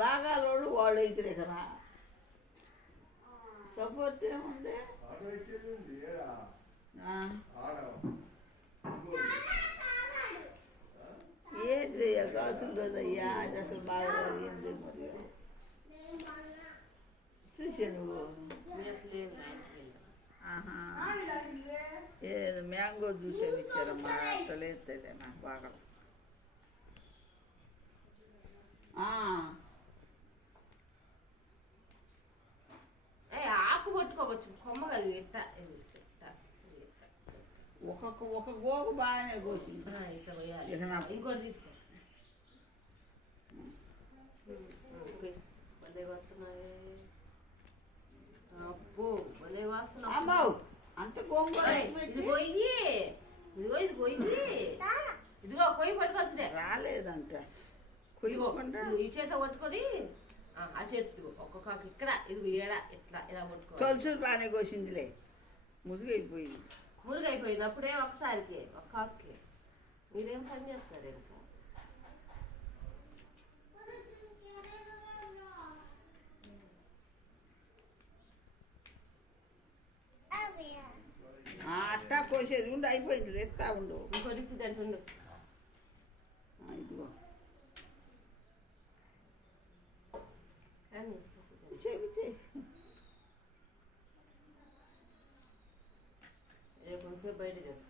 బాగాలోళ్ళు వాళ్ళు అయితే కదా సపోర్ట్ ఏముంది. ఏంటి గాసులు కదయ్యా, అది అసలు బాగా ఏంటి మరి చూసాను. ఏదో మ్యాంగో జ్యూస్ ఏమి ఇచ్చారమ్మా, అట్లా లేదు నాకు బాగా. ఆకు పట్టుకోవచ్చు, కొమ్మ కదా ఎట్ట ఒక గోగు బాగానే కోసింది. ఇంకోటి తీసుకో. భలే వస్తున్నాయి అప్పు, భలే వస్తున్నావు. అమ్మో అంత గోంగూర ఇది కొయ్యి, ఇదిగో ఇది కొయ్యి, ఇదిగో కొయ్యి పట్టుకొచ్చుదే. రాలేదంట కొయ్యకుండా ఈ చేత పట్టుకొని ఆ చేతిగో ఒక్కొక్క ఇక్కడ ఇదిగో ఏడ ఇట్లా ఇలా పట్టుకో. తొలుసులు బాగానే కోసిందిలే, మురుగైపోయింది. మురుగైపోయింది అప్పుడే ఒకసారికి ఒక్క ఆకుకి. మీరేం పని చేస్తారు ఇంకా? అట్టా కోసేది ఉండి అయిపోయింది, లేస్తా ఉండు. ఇంకోటి ఇచ్చి దాంట్లో ఉండు. ఇదిగో కొంచెం బయట చేసుకో.